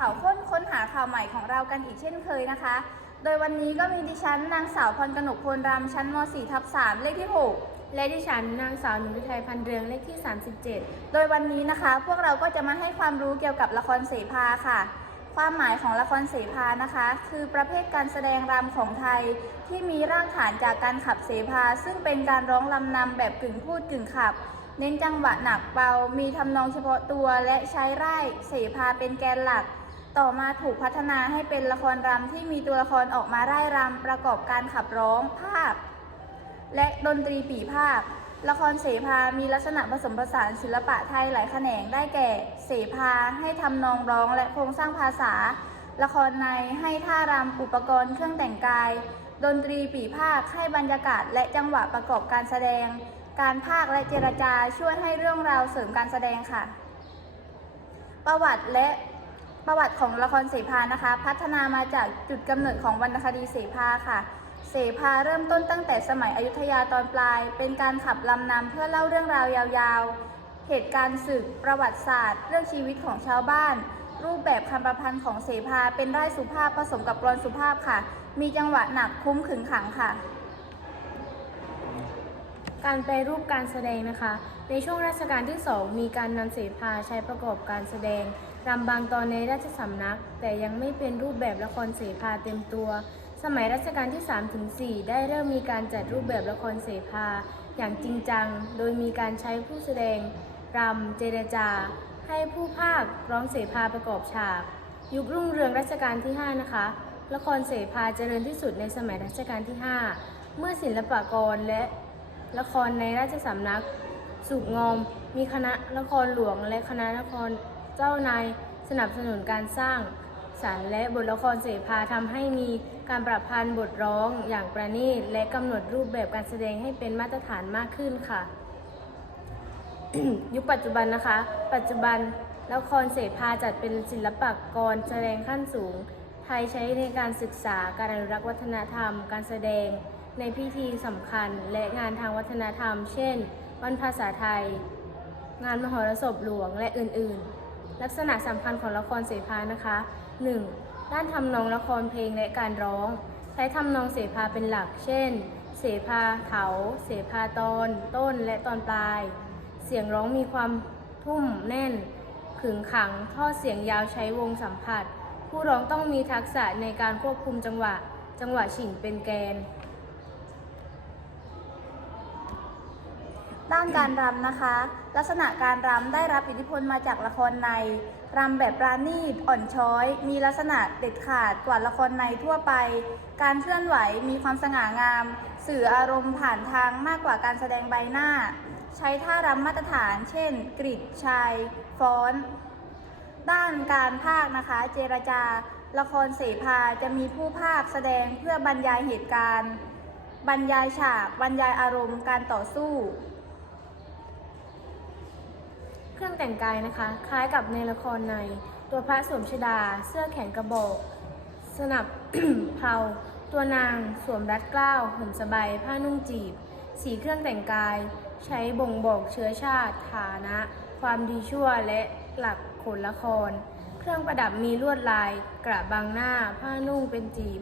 กับรายการข่าวค้นค้นหาข่าวใหม่ของเรากันอีกเช่นเคยนะคะ โดยวันนี้ก็มีดิฉันนางสาวพรกนกพลรำชั้นม .4 ทับ3เลขที่ 6 และดิฉันนางสาวหนุทัยพันเรืองเลขที่ 37 โดยวันนี้นะคะ พวกเราก็จะมาให้ความรู้เกี่ยวกับละครเสภาค่ะ ความหมายของละครเสภานะคะ คือประเภทการแสดงรำของไทย ที่มีรากฐานจากการขับเสภา ซึ่งเป็นการร้องลำนำแบบกึ่งพูดกึ่งขับเน้นจังหวะหนักเบา มีทำนองเฉพาะตัวและใช้ร่ายเสภาเป็นแกนหลัก ต่อมาถูกพัฒนาให้เป็นละครรำที่มีตัวละครออกมาไร่รำประกอบการขับร้องภาพ และดนตรีปีภาค ละครเสภา มีลักษณะผสมผสานศิลปะไทยหลายแขนงได้แก่ เสภาให้ทำนองร้องและโครงสร้างภาษา ละครในให้ท่ารำอุปกรณ์เครื่องแต่งกาย ดนตรีปีภาคให้บรรยากาศและจังหวะประกอบการแสดง การภาคและเจรจาช่วยให้เรื่องราวเสริมการแสดงค่ะ ประวัติและ ประวัติของละครเสภานะคะ พัฒนามาจากจุดกำเนิดของวรรณคดีเสภาค่ะ เสภาเริ่มต้นตั้งแต่สมัยอยุธยาตอนปลาย เป็นการขับลำนำเพื่อเล่าเรื่องราวยาวๆ เหตุการณ์ศึก ประวัติศาสตร์ เรื่องชีวิตของชาวบ้าน รูปแบบคำประพันธ์ของเสภาเป็นร่ายสุภาพผสมกับกลอนสุภาพค่ะ มีจังหวะหนักคุ้มขึงขังค่ะการแปรรูปการแสดงนะคะ ในช่วงรัชกาลที่ 2 มีการนำเสภาใช้ประกอบการแสดง รำบางตอนในราชสำนัก แต่ยังไม่เป็นรูปแบบละครเสภาเต็มตัว สมัยรัชกาลที่ 3 ถึง 4 ได้เริ่มมีการจัดรูปแบบละครเสภา อย่างจริงจัง โดยมีการใช้ผู้แสดงรำเจรจา ให้ผู้ภาคร้องเสภาประกอบฉาก ยุครุ่งเรืองรัชกาลที่ 5 นะคะ ละครเสภาเจริญที่สุดในสมัยรัชกาลที่ 5 เมื่อศิลปกรและละครในราชสำนัก สุกงอม มีคณะละครหลวงและคณะละคร เจ้านายสนับสนุนการสร้างสรรค์และบทละครเสภาทำให้มีการปรับพันธ์บทร้องอย่างประณีต และกำหนดรูปแบบการแสดงให้เป็นมาตรฐานมากขึ้นค่ะ ยุคปัจจุบันนะคะ ปัจจุบันละครเสภาจัดเป็นศิลปกรแสดงขั้นสูง ไทยใช้ในการศึกษาการอนุรักษ์วัฒนธรรม การแสดงในพิธีสำคัญและงานทางวัฒนธรรม เช่น วันภาษาไทย งานมหรสพหลวงและอื่นๆ ลักษณะสำคัญของละครเสภานะคะ 1. ด้านทำนองละครเพลงและการร้อง ใช้ทำนองเสภาเป็นหลัก เช่น เสภาเถา เสภาตอน ต้นและตอนปลาย เสียงร้องมีความทุ่มแน่น ขึงขังท่อเสียงยาวใช้วงสัมผัส ผู้ร้องต้องมีทักษะในการควบคุมจังหวะ จังหวะฉิงเป็นแกนานการรำนะคะ ลักษณะการรำได้รับอิทธิพลมาจากละครในรำแบบปราณีตอ่อนช้อย มีลักษณะเด็ดขาดกว่าละครในทั่วไป การเคลื่อนไหวมีความสง่างาม สื่ออารมณ์ผ่านทางมากกว่าการแสดงใบหน้า ใช้ท่ารำมาตรฐาน เช่น กริดชายฟ้อน ด้านการภาคนะคะ เจรจา ละครเสภาจะมีผู้ภาคแสดงเพื่อบรรยายเหตุการณ์บรรยายฉาก บรรยายอารมณ์ การต่อสู้ เครื่องแต่งกายนะคะ คล้ายกับในละครใน ตัวพระสวมชดา เสื้อแขนกระบอก สนับเผาตัวนางสวมรัดเกล้าห่มสบายผ้านุ่งจีบ สีเครื่องแต่งกาย ใช้บ่งบอกเชื้อชาติฐานะ ความดีชั่วและหลักโขนละคร เครื่องประดับมีลวดลาย กระบังหน้า ผ้านุ่งเป็นจีบ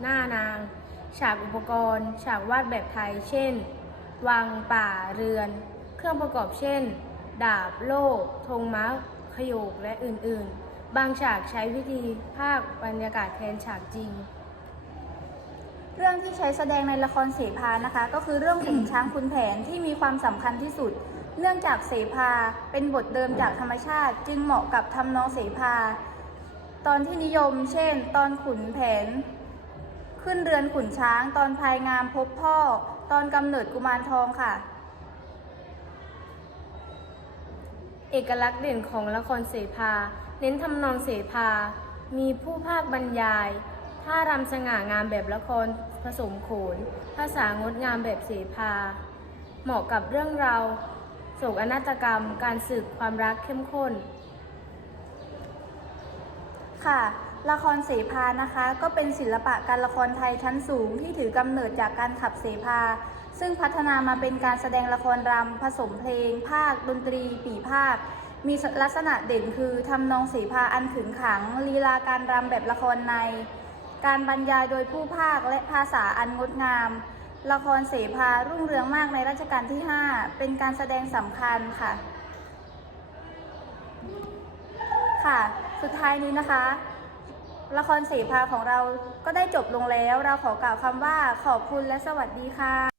หน้านาง ฉากอุปกรณ์ ฉากวาดแบบไทย เช่น วังป่าเรือน เครื่องประกอบเช่น ดาบ โล่ธงม้าขโยกและอื่นๆ บางฉากใช้วิธีภาคบรรยากาศแทนฉากจริง เรื่องที่ใช้แสดงในละครเสภานะคะ ก็คือเรื่องขุนช้างขุนแผนที่มีความสำคัญที่สุด เนื่องจากเสภาเป็นบทเดิมจากธรรมชาติ จึงเหมาะกับทำนองเสภา ตอนที่นิยม เช่น ตอนขุนแผน ขึ้นเรือนขุนช้าง ตอนพายงามพบพ่อ ตอนกำเนิดกุมารทองค่ะ อกลักษณ์เด่นของละครเสภา เน้นทำนองเสภา มีผู้ภาคบรรยายท่ารำสง่างามแบบละครผสมโขน ภาษางดงามแบบเสภา เหมาะกับเรื่องราวโศกนาฏกรรม การศึกความรักเข้มข้น ค่ะ ละครเสภานะคะ ก็เป็นศิลปะการละครไทยชั้นสูงที่ถือกำเนิดจากการขับเสภา ซึ่งพัฒนามาเป็นการแสดงละครรำผสมเพลง ภาคดนตรี ปีภาค มีลักษณะเด่นคือทำนองเสีพาอันขึงขังลีลาการรำแบบละครใน การบรรยายโดยผู้ภาคและภาษาอันงดงาม ละครเสภารุ่งเรืองมากในรัชกาลที่ 5 เป็นการแสดงสำคัญค่ะ ค่ะ สุดท้ายนี้นะคะละครเสภาของเราก็ได้จบลงแล้ว เราขอกล่าวคำว่าขอบคุณและสวัสดีค่ะ